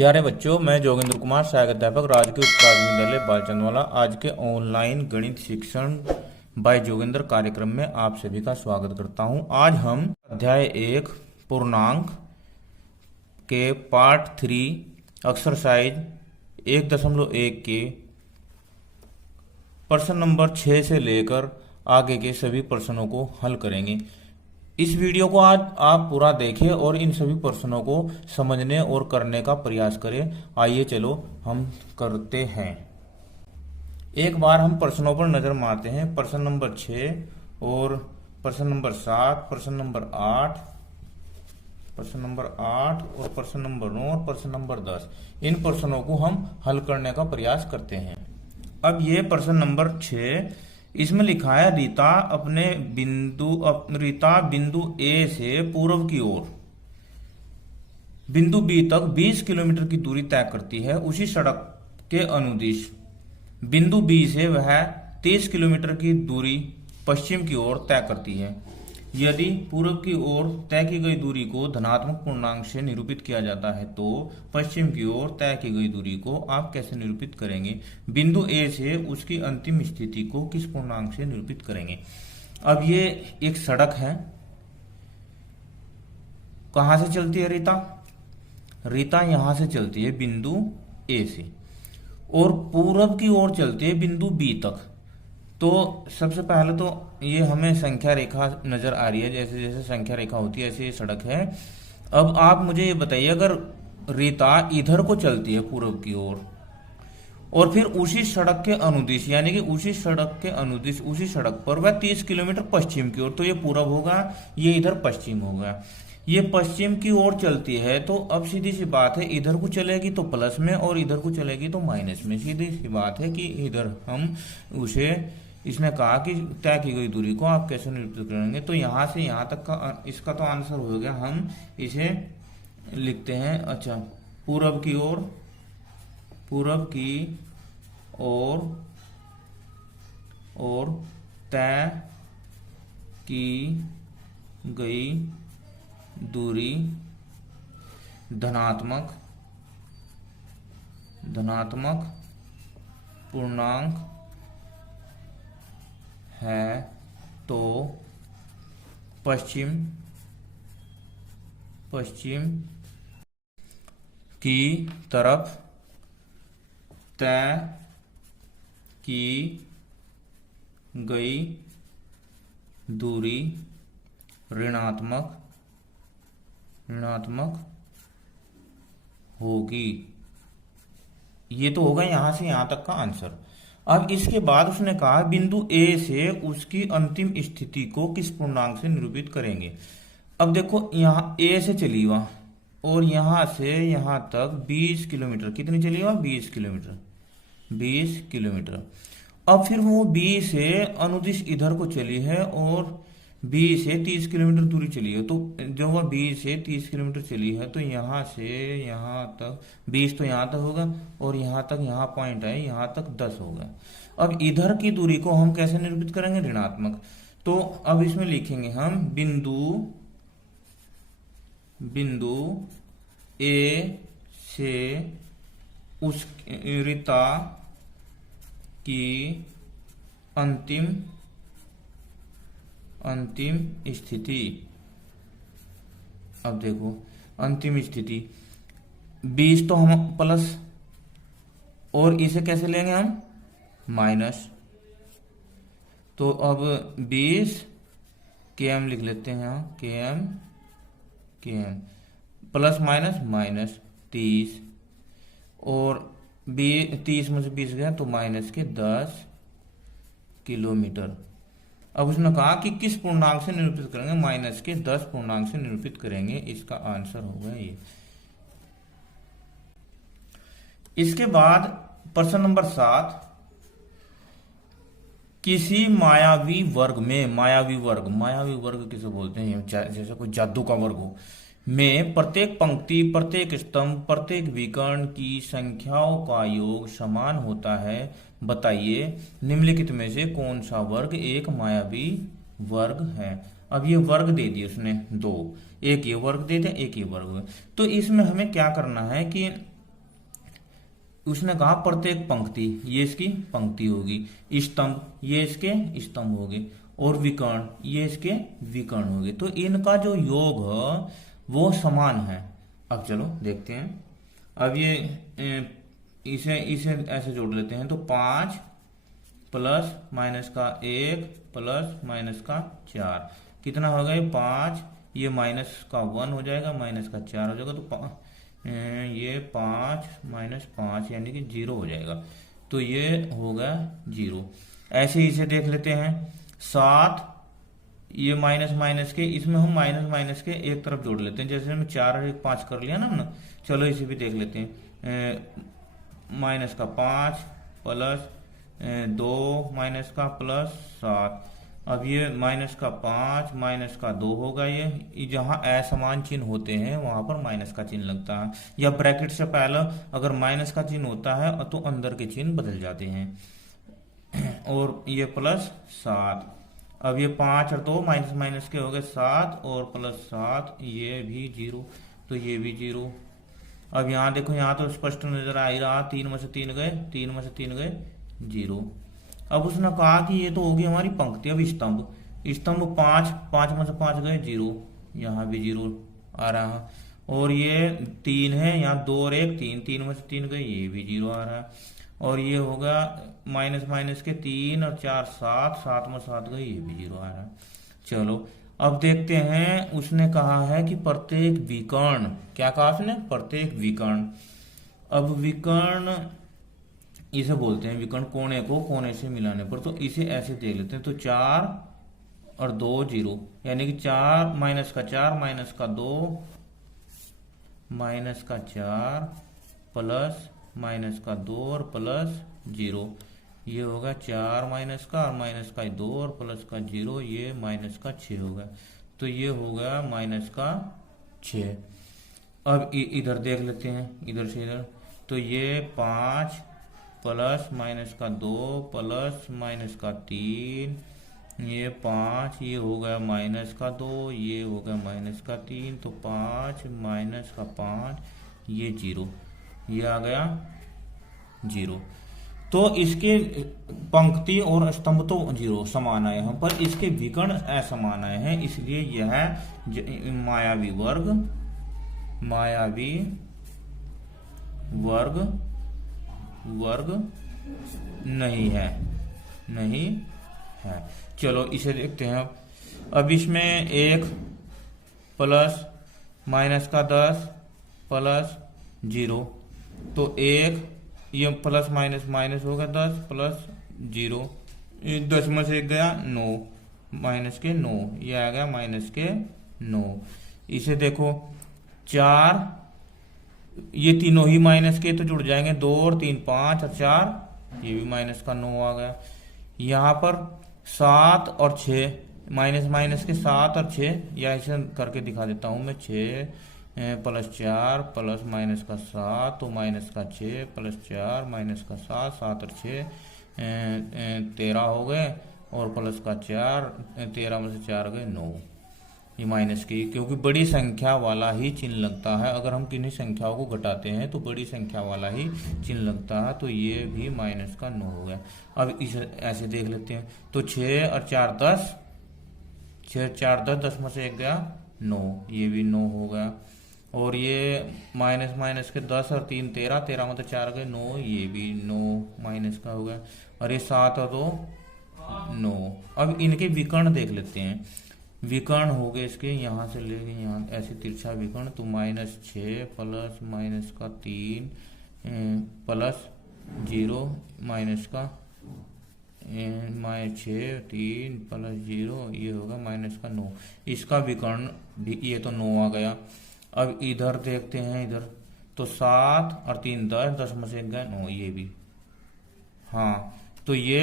प्यारे बच्चों, मैं जोगिंद्र कुमार, सहायक अध्यापक, राजकीय उच्च प्राथमिक विद्यालय बालचंदवाला। आज के ऑनलाइन गणित शिक्षण बाय जोगिंद्र कार्यक्रम में आप सभी का स्वागत करता हूं। आज हम अध्याय 1 पूर्णांक के पार्ट 3 एक्सरसाइज 1.1 के प्रश्न नंबर 6 से लेकर आगे के सभी प्रश्नों को हल करेंगे। इस वीडियो को आज आप पूरा देखें और इन सभी प्रश्नों को समझने और करने का प्रयास करें। आइए चलो हम करते हैं। एक बार हम प्रश्नों पर नजर मारते हैं। प्रश्न नंबर 6 और प्रश्न नंबर 7, प्रश्न नंबर 8, प्रश्न नंबर 8 और प्रश्न नंबर 9 और प्रश्न नंबर 10। इन प्रश्नों को हम हल करने का प्रयास करते हैं। अब ये प्रश्न नंबर 6, इसमें लिखा है रीता बिंदु ए से पूर्व की ओर बिंदु बी तक 20 किलोमीटर की दूरी तय करती है। उसी सड़क के अनुदिश बिंदु बी से वह 30 किलोमीटर की दूरी पश्चिम की ओर तय करती है। यदि पूर्व की ओर तय की गई दूरी को धनात्मक पूर्णांक से निरूपित किया जाता है तो पश्चिम की ओर तय की गई दूरी को आप कैसे निरूपित करेंगे? बिंदु ए से उसकी अंतिम स्थिति को किस पूर्णांक से निरूपित करेंगे? अब ये एक सड़क है। कहां से चलती है रीता? रीता यहां से चलती है बिंदु ए से और पूर्व की ओर चलती है बिंदु बी तक। तो सबसे पहले तो ये हमें संख्या रेखा नजर आ रही है, जैसे जैसे संख्या रेखा होती है ऐसे ये सड़क है। अब आप मुझे ये बताइए, अगर रीता इधर को चलती है पूर्व की ओर और फिर उसी सड़क के अनुदिश, यानी कि उसी सड़क के अनुदिश उसी सड़क पर वह 30 किलोमीटर पश्चिम की ओर, तो ये पूर्व होगा, ये इधर पश्चिम होगा। ये पश्चिम की ओर चलती है तो अब सीधी सी बात है, इधर को चलेगी तो प्लस में और इधर को चलेगी तो माइनस में। सीधी सी बात है कि इधर हम उसे, इसने कहा कि तय की गई दूरी को आप कैसे निरूपित करेंगे। तो यहां से यहां तक का इसका तो आंसर हो गया। हम इसे लिखते हैं, अच्छा, पूर्व की ओर और तय की गई दूरी धनात्मक पूर्णांक है तो पश्चिम की तरफ तय की गई दूरी ऋणात्मक होगी। ये तो होगा यहां से यहां तक का आंसर। अब इसके बाद उसने कहा बिंदु ए से उसकी अंतिम स्थिति को किस पूर्णांक से निरूपित करेंगे। अब देखो, यहां ए से चली हुआ और यहां से यहां तक 20 किलोमीटर, कितनी चली हुआ? 20 किलोमीटर। अब फिर वो बी से अनुदिश इधर को चली है और बी से 30 किलोमीटर दूरी चली है। तो जो वह बी से 30 किलोमीटर चली है तो यहां से यहां तक 20 तो यहां तक होगा और यहां तक, यहां पॉइंट है, यहां तक 10 होगा। अब इधर की दूरी को हम कैसे निरूपित करेंगे? ऋणात्मक। तो अब इसमें लिखेंगे हम बिंदु ए से उस रीता की अंतिम स्थिति। अब देखो, अंतिम स्थिति 20 तो हम प्लस और इसे कैसे लेंगे हम? माइनस। तो अब 20 km लिख लेते हैं, km प्लस माइनस 30 और 30 में से 20 गया तो माइनस के 10 किलोमीटर। अब उसने कहा कि किस पूर्णांक से निरूपित करेंगे? माइनस के 10 पूर्णांक से निरूपित करेंगे। इसका आंसर होगा ये। इसके बाद प्रश्न नंबर 7, किसी मायावी वर्ग किसे बोलते हैं? जैसे कोई जादू का वर्ग हो, में प्रत्येक पंक्ति, प्रत्येक स्तंभ, प्रत्येक विकर्ण की संख्याओं का योग समान होता है। बताइए निम्नलिखित में से कौन सा वर्ग एक मायावी वर्ग है। अब ये वर्ग दे दिए उसने दो, एक ये वर्ग दे दिया, एक ये वर्ग। तो इसमें हमें क्या करना है कि उसने कहा प्रत्येक पंक्ति, ये इसकी पंक्ति होगी, स्तंभ ये इसके स्तंभ हो गए, और विकर्ण ये इसके विकर्ण हो गए। तो इनका जो योग है वो समान है। अब चलो देखते हैं। अब ये इसे इसे ऐसे जोड़ लेते हैं। तो 5 प्लस माइनस का 1 प्लस माइनस का 4 कितना हो गया? 5, ये माइनस का 1 हो जाएगा, माइनस का 4 हो जाएगा। तो ये 5 माइनस 5 यानी कि 0 हो जाएगा। तो ये होगा 0। ऐसे ही इसे देख लेते हैं। 7, ये माइनस माइनस के, इसमें हम माइनस माइनस के एक तरफ जोड़ लेते हैं। जैसे हमने 4 और 1 5 कर लिया ना हमने। चलो इसे भी देख लेते हैं। माइनस का 5 प्लस 2 माइनस का प्लस 7। अब ये माइनस का 5 माइनस का 2 होगा। ये जहां असमान चिन्ह होते हैं वहां पर माइनस का चिन्ह लगता है, या ब्रैकेट से पहले अगर माइनस का चिन्ह होता है तो अंदर के चिन्ह बदल जाते हैं। और ये प्लस 7। अब ये 5 और 2 माइनस माइनस के हो गए 7 और प्लस 7, ये भी 0, तो ये भी 0। अब यहाँ देखो, यहाँ तो स्पष्ट नजर आ ही रहा, 3 में से 3 गए, 3 में से 3 गए 0। अब उसने कहा कि ये तो होगी हमारी पंक्ति। अब स्तंभ, स्तंभ 5 में से 5 गए 0, यहाँ भी 0 आ रहा है। और ये 3 है, यहाँ 2 और 1 3, 3 में से 3 गए, ये भी 0 आ रहा है। और ये होगा माइनस माइनस के 3 और 4 7, 7 में 7 गए, ये भी 0 आ रहा है। चलो अब देखते हैं। उसने कहा है कि प्रत्येक विकर्ण, क्या कहा उसने? प्रत्येक विकर्ण। अब विकर्ण इसे बोलते हैं विकर्ण कोने को कोने से मिलाने पर। तो इसे ऐसे देख लेते हैं। तो 4 और 2 0, यानी कि 4 माइनस का 4 माइनस का 2 माइनस का 4 प्लस माइनस का 2 और प्लस 0। ये होगा 4 माइनस का और माइनस का 2 और प्लस का 0, ये माइनस का 6 होगा। तो ये होगा माइनस का 6। अब इधर देख लेते हैं, इधर से इधर। तो ये 5 प्लस माइनस का 2 प्लस माइनस का 3, ये 5, ये हो गया माइनस का 2, ये हो गया माइनस का 3। तो 5 माइनस का 5, ये 0, ये आ गया 0। तो इसके पंक्ति और स्तंभ तो 0 समान आए हैं, पर इसके विकर्ण असमान आए हैं, इसलिए यह मायावी वर्ग नहीं है। चलो इसे देखते हैं। अब इसमें 1 प्लस माइनस का 10 प्लस 0। तो 1, ये प्लस माइनस माइनस होगा, 10 प्लस 0, 10 में से 1 गया 9, माइनस के 9, ये आ गया माइनस के 9। इसे देखो 4, ये तीनों ही माइनस के तो जुड़ जाएंगे, 2 और 3 5 और 4, ये भी माइनस का 9 आ गया। यहाँ पर 7 और 6, माइनस माइनस के 7 और 6, या ऐसे करके दिखा देता हूँ मैं। 6 प्लस 4 प्लस माइनस का 7, तो माइनस का 6 प्लस 4 माइनस का 7, 7 और 6 13 हो गए, और प्लस का 4, 13 में से 4 गए 9, ये माइनस की, क्योंकि बड़ी संख्या वाला ही चिन्ह लगता है। अगर हम किन्हीं संख्याओं को घटाते हैं तो बड़ी संख्या वाला ही चिन्ह लगता है। तो ये भी माइनस का 9 हो गया। अब इसे ऐसे देख लेते हैं। तो 6 और 4 10, 6 4 10, 10 में से 1 गया 9, ये भी 9 हो गया। और ये माइनस माइनस के 10 और 3 13, 13 में तो 4 गए 9, ये भी 9 माइनस का हो गया। और ये 7 और 2 9। अब इनके विकर्ण देख लेते हैं। विकर्ण हो गए इसके, यहाँ से लेके यहाँ ऐसे तिरछा विकर्ण। तो -6 प्लस माइनस का 3 प्लस 0 माइनस का -6 3 प्लस 0, ये होगा माइनस का 9। इसका विकर्ण भी ये तो 9 आ गया। अब इधर देखते हैं, इधर तो 7 और 3 10, 10 में से 1 गया 9, ये भी हाँ। तो ये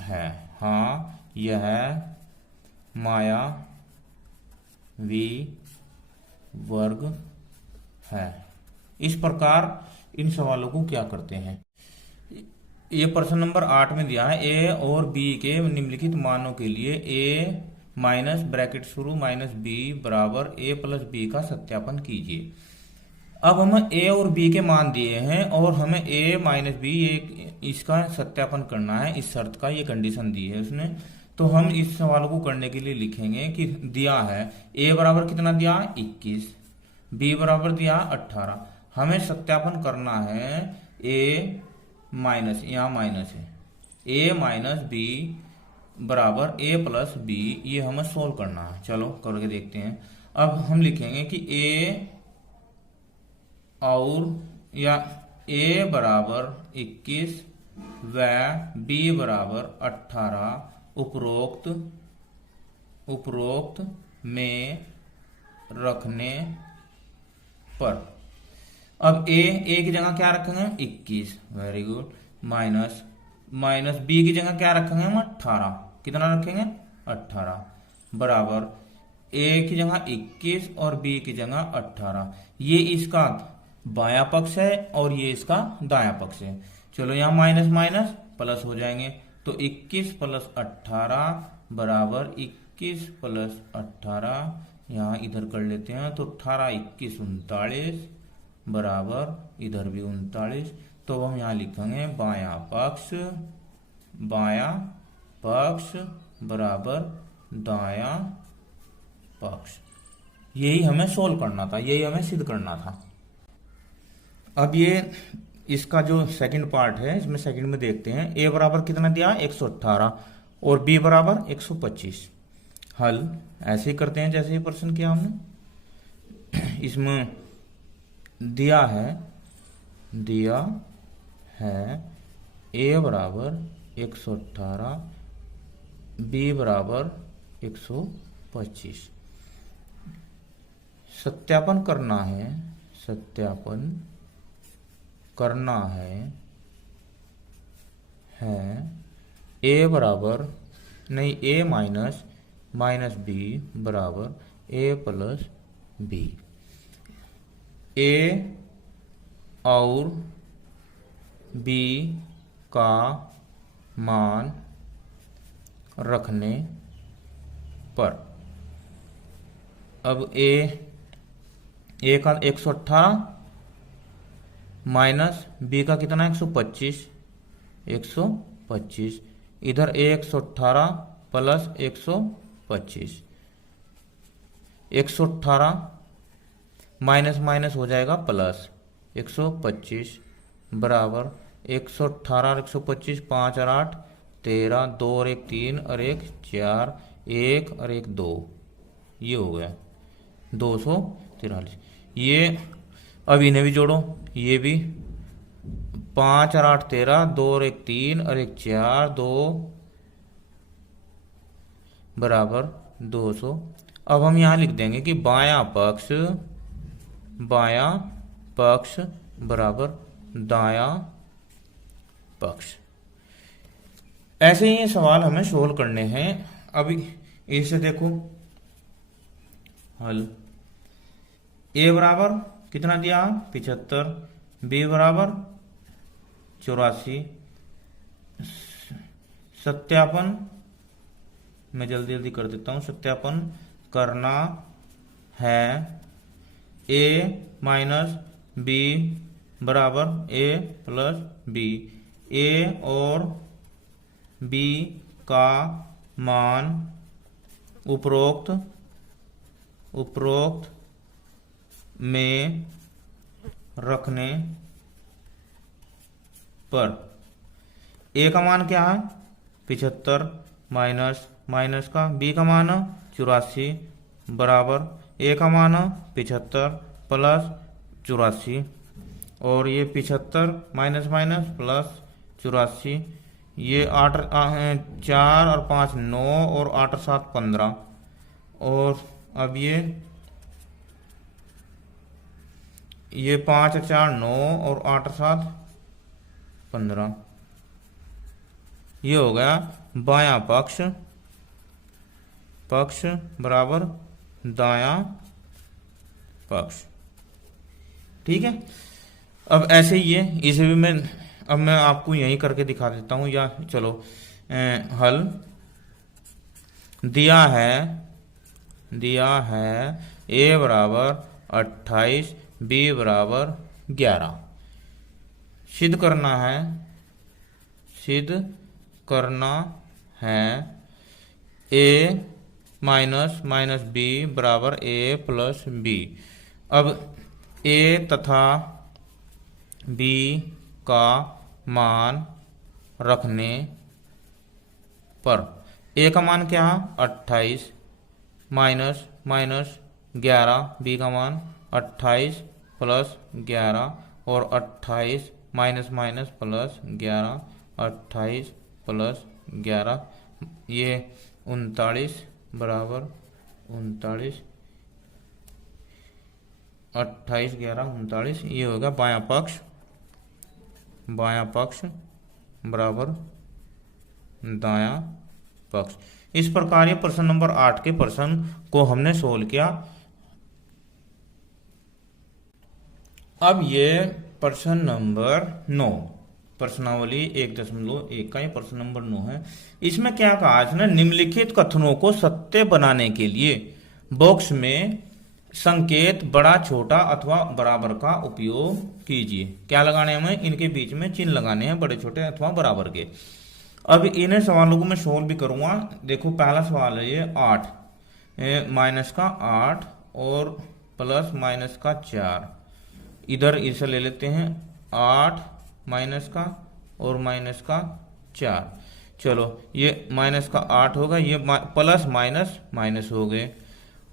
है, हाँ यह है मायावी वर्ग है। इस प्रकार इन सवालों को क्या करते हैं। ये प्रश्न नंबर 8 में दिया है, ए और बी के निम्नलिखित मानों के लिए ए माइनस ब्रैकेट शुरू माइनस बी बराबर ए प्लस बी का सत्यापन कीजिए। अब हमें ए और बी के मान दिए हैं और हमें ए माइनस बी इसका सत्यापन करना है, इस शर्त का, ये कंडीशन दी है उसने। तो हम इस सवाल को करने के लिए लिखेंगे कि दिया है ए बराबर कितना दिया 21, बी बराबर दिया 18। हमें सत्यापन करना है ए माइनस, यहाँ माइनस है, ए माइनस बी बराबर ए प्लस बी, ये हमें सोल्व करना है। चलो करके देखते हैं। अब हम लिखेंगे कि ए और या ए बराबर 21 व बी बराबर 18 उपरोक्त में रखने पर। अब ए की जगह क्या रखेंगे 21, वेरी गुड, माइनस बी की जगह क्या रखेंगे हम 18, कितना रखेंगे 18 बराबर ए की जगह 21 और बी की जगह 18। ये इसका बायां पक्ष है और ये इसका दायां पक्ष है। चलो यहाँ माइनस माइनस प्लस हो जाएंगे, तो 21 प्लस 18 बराबर 21 प्लस 18, यहाँ इधर कर लेते हैं तो 18 21 39 बराबर इधर भी 39। तो हम यहाँ लिखेंगे बायां पक्ष बराबर दायां पक्ष। यही हमें सोल्व करना था, यही हमें सिद्ध करना था। अब ये इसका जो सेकंड पार्ट है, इसमें सेकंड में देखते हैं। ए बराबर कितना दिया 118 और बी बराबर 125। हल ऐसे ही करते हैं जैसे ये प्रश्न किया हमने। इसमें दिया है ए बराबर 118, बी बराबर 125। सत्यापन करना है ए बराबर नहीं, ए माइनस बी बराबर ए प्लस बी। ए और बी का मान रखने पर। अब ए का 118 माइनस बी का कितना 125, इधर ए 118 प्लस 125, 118 माइनस माइनस हो जाएगा प्लस 125 बराबर 118 और 125, 5 और 8 13, 2 और 1 3 और 1 4, 1 और 1 2, ये हो गया 243। ये अब इन्हें भी जोड़ो, ये भी 5 और 8 13, 2 और 1 3 और 1 4, 2 बराबर 200। अब हम यहाँ लिख देंगे कि बायां पक्ष बराबर दायां पक्ष। ऐसे ही ये सवाल हमें सोल्व करने हैं। अभी इसे देखो हल। ए बराबर कितना दिया 75, बी बराबर 84। सत्यापन मैं जल्दी जल्दी कर देता हूं। सत्यापन करना है ए माइनस बी बराबर ए प्लस बी। ए और बी का मान उपरोक्त में रखने पर। ए का मान क्या है 75 माइनस का बी का मान 84 बराबर ए का मान 75 प्लस 84 और ये 75 माइनस प्लस 84, ये 8 4 और 5 9 और 8 और 7 15 और अब ये 5 और 4 9 और 8 और 7 15। ये हो गया बायां पक्ष बराबर दायां पक्ष। ठीक है। अब ऐसे ही है, इसे भी मैं आपको यहीं करके दिखा देता हूं। या चलो हल दिया है ए बराबर 28, b बराबर 11। सिद्ध करना है, सिद्ध करना है a माइनस माइनस बी बराबर a प्लस बी। अब a तथा b का मान रखने पर a का मान क्या है 28 माइनस माइनस 11, b का मान 28 प्लस 11 और 28 माइनस माइनस प्लस 11, 28 प्लस 11 ये 39 बराबर 39, 28 11 39। ये होगा बायां पक्ष, बायां पक्ष बराबर दायां पक्ष। इस प्रकार ये प्रश्न नंबर 8 के प्रश्न को हमने सोल्व किया। अब ये प्रश्न नंबर 9, प्रश्नावली 1.1 का ये प्रश्न नंबर 9 है। इसमें क्या कहा है इसने, निम्नलिखित कथनों को सत्य बनाने के लिए बॉक्स में संकेत बड़ा छोटा अथवा बराबर का उपयोग कीजिए। क्या लगाने हैं हमें, इनके बीच में चिन्ह लगाने हैं, बड़े छोटे अथवा बराबर के। अब इन्हें सवालों को मैं सोल्व भी करूंगा। देखो पहला सवाल है ये 8 माइनस का 8 और प्लस माइनस का 4। इधर इसे ले लेते हैं 8 माइनस का और माइनस का 4। चलो ये माइनस का 8 होगा, ये प्लस माइनस माइनस हो गए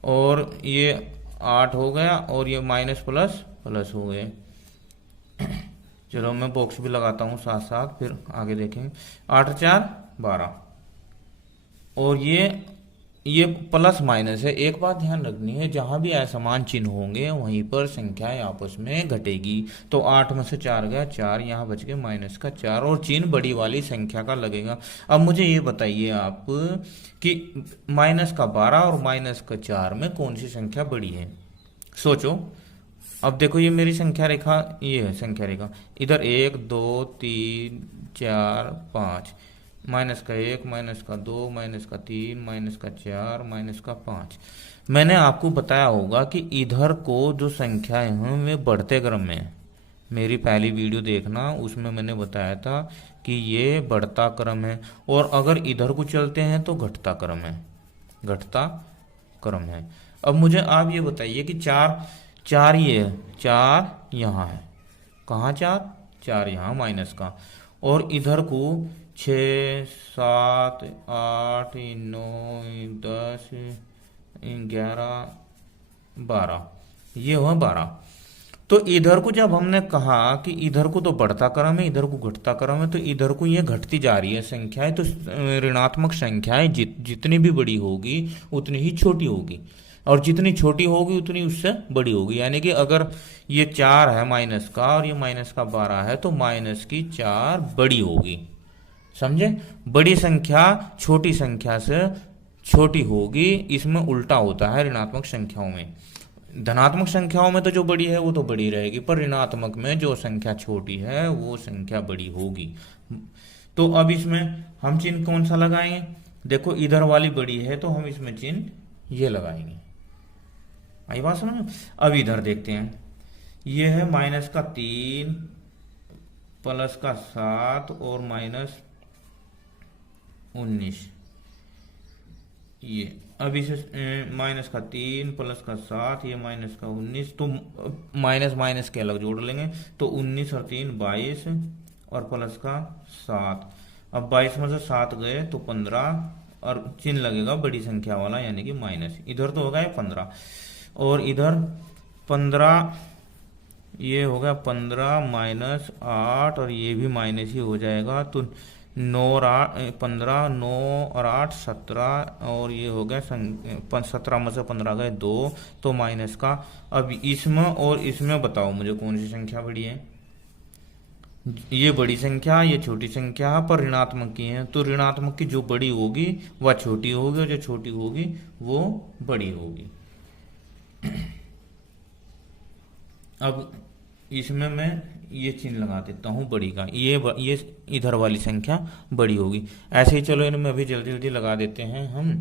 और ये 8 हो गया और ये माइनस प्लस प्लस हो गए। चलो मैं बॉक्स भी लगाता हूँ साथ साथ, फिर आगे देखेंगे। 8 4 12 और ये प्लस माइनस है। एक बात ध्यान रखनी है, जहां भी असमान चिन्ह होंगे वहीं पर संख्याएं आपस में घटेगी। तो 8 में से 4 गया 4, यहाँ बच गए माइनस का 4 और चिन्ह बड़ी वाली संख्या का लगेगा। अब मुझे ये बताइए आप कि माइनस का 12 और माइनस का 4 में कौन सी संख्या बड़ी है, सोचो। अब देखो ये मेरी संख्या रेखा, ये है संख्या रेखा। इधर 1 2 3 4 5, माइनस का 1 माइनस का 2 माइनस का 3 माइनस का 4 माइनस का 5। मैंने आपको बताया होगा कि इधर को जो संख्याएं हैं वे बढ़ते क्रम में है। मेरी पहली वीडियो देखना, उसमें मैंने बताया था कि ये बढ़ता क्रम है और अगर इधर को चलते हैं तो घटता क्रम है, घटता क्रम है। अब मुझे आप ये बताइए कि 4 ये है, 4 यहाँ है, कहाँ 4 यहाँ माइनस का, और इधर को 6 7 8 9 10 11 12, ये हुआ 12। तो इधर को जब हमने कहा कि इधर को तो बढ़ता क्रम है, इधर को घटता क्रम है, तो इधर को ये घटती जा रही है संख्याएं। तो ऋणात्मक संख्याएं जितनी भी बड़ी होगी उतनी ही छोटी होगी, और जितनी छोटी होगी उतनी उससे बड़ी होगी। यानी कि अगर ये 4 है माइनस का और ये माइनस का 12 है तो माइनस की 4 बड़ी होगी, समझे। बड़ी संख्या छोटी संख्या से छोटी होगी, इसमें उल्टा होता है ऋणात्मक संख्याओं में। धनात्मक संख्याओं में तो जो बड़ी है वो तो बड़ी रहेगी, पर ऋणात्मक में जो संख्या छोटी है वो संख्या बड़ी होगी। तो अब इसमें हम चिन्ह कौन सा लगाएंगे, देखो इधर वाली बड़ी है तो हम इसमें चिन्ह ये लगाएंगे। आई बात समझ। अब इधर देखते हैं, ये है माइनस का 3 प्लस का 7 और माइनस 19। ये अब इसे माइनस का 3 प्लस का 7, ये माइनस का 19, तो माइनस माइनस के अलग जोड़ लेंगे तो 19 और 3 22 और प्लस का 7। अब 22 में से 7 गए तो 15 और चिन्ह लगेगा बड़ी संख्या वाला यानी कि माइनस। इधर तो होगा 15 और इधर 15, ये होगा 15 माइनस 8 और ये भी माइनस ही हो जाएगा। तो 9 और 8 15, 9 और 8 17 और ये हो गया 17 में से 15 गए 2 तो माइनस का। अब इसमें और इसमें बताओ मुझे कौन सी संख्या बड़ी है। ये बड़ी संख्या, ये छोटी संख्या, पर ऋणात्मक की है, तो ऋणात्मक की जो बड़ी होगी वह छोटी होगी और जो छोटी होगी वो बड़ी होगी। अब इसमें मैं ये चिन्ह लगा देता हूँ बड़ी का, ये इधर वाली संख्या बड़ी होगी। ऐसे ही चलो इनमें अभी जल्दी जल्दी लगा देते हैं हम।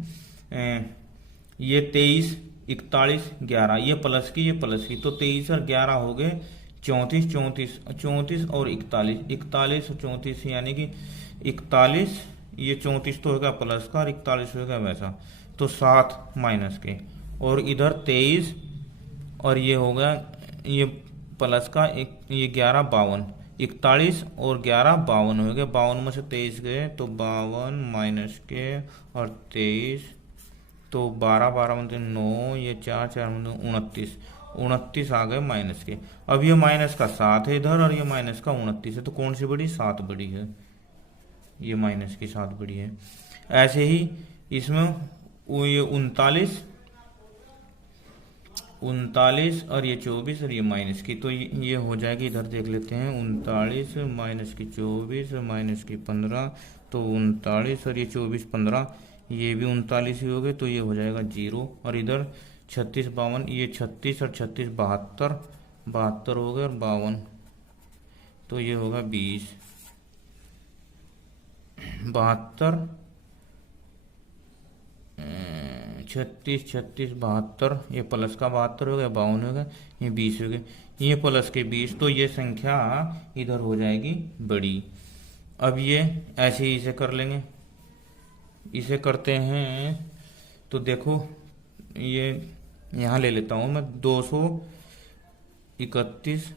ये 23 41 11, ये प्लस की ये प्लस की, तो 23 और 11 हो गए 34, 34 34 और 41, 41 और 34 यानी कि 41, ये 34 तो होगा प्लस का और 41 होगा वैसा, तो 7 माइनस के, और इधर 23 और ये होगा ये प्लस का एक, ये 11 52, 41 और 11 52 हो गए, 52 में से 23 गए तो 52 माइनस के और 23, तो 12 12 मतलब 9, ये 4 4 मतलब 29, 29 आ गए माइनस के। अब ये माइनस का 7 है इधर और ये माइनस का 29 है, तो कौन सी बड़ी? 7 बड़ी है, ये माइनस की 7 बड़ी है। ऐसे ही इसमें ये 39 और ये 24 और ये माइनस की, तो ये हो जाएगी, इधर देख लेते हैं, 39 माइनस की 24 माइनस की 15, तो 39 और ये 24 15, ये भी 39 ही हो गए, तो ये हो जाएगा 0, और इधर 36 52, ये 36 और 36 72, 72 हो गए और 52, तो ये होगा 20, 72 36 36 72, ये प्लस का 72 हो गया, 52 हो गया, ये 20 हो गए, ये प्लस के 20, तो ये संख्या इधर हो जाएगी बड़ी। अब ये ऐसे ही इसे कर लेंगे, इसे करते हैं तो देखो, ये यहाँ ले लेता हूँ मैं 231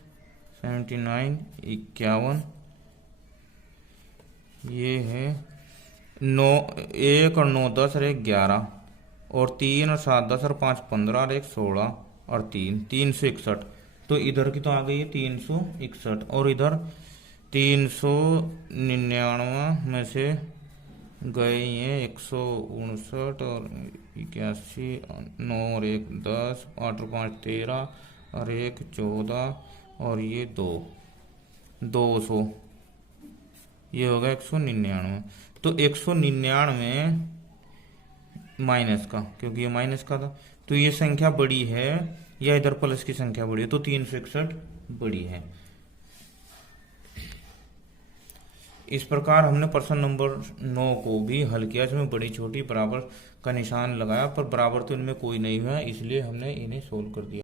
79 51, ये है 9 1 और 9 10 और 1 11, और 3 और 7 10 और 5 15 और 1 16 और 3 361, तो इधर की तो आ गई है 361, और इधर 399 में से गए ये 159 और 81, 9 और 1 10, 8 और 5 13 और 1 14 और ये 200, ये होगा 199, तो 199 माइनस का, क्योंकि ये माइनस का था, तो ये संख्या बड़ी है या इधर प्लस की संख्या बड़ी है, तो 361 बड़ी है। इस प्रकार हमने प्रश्न नंबर 9 को भी हल किया, इसमें बड़ी छोटी बराबर का निशान लगाया, पर बराबर तो इनमें कोई नहीं हुआ, इसलिए हमने इन्हें सोल्व कर दिया।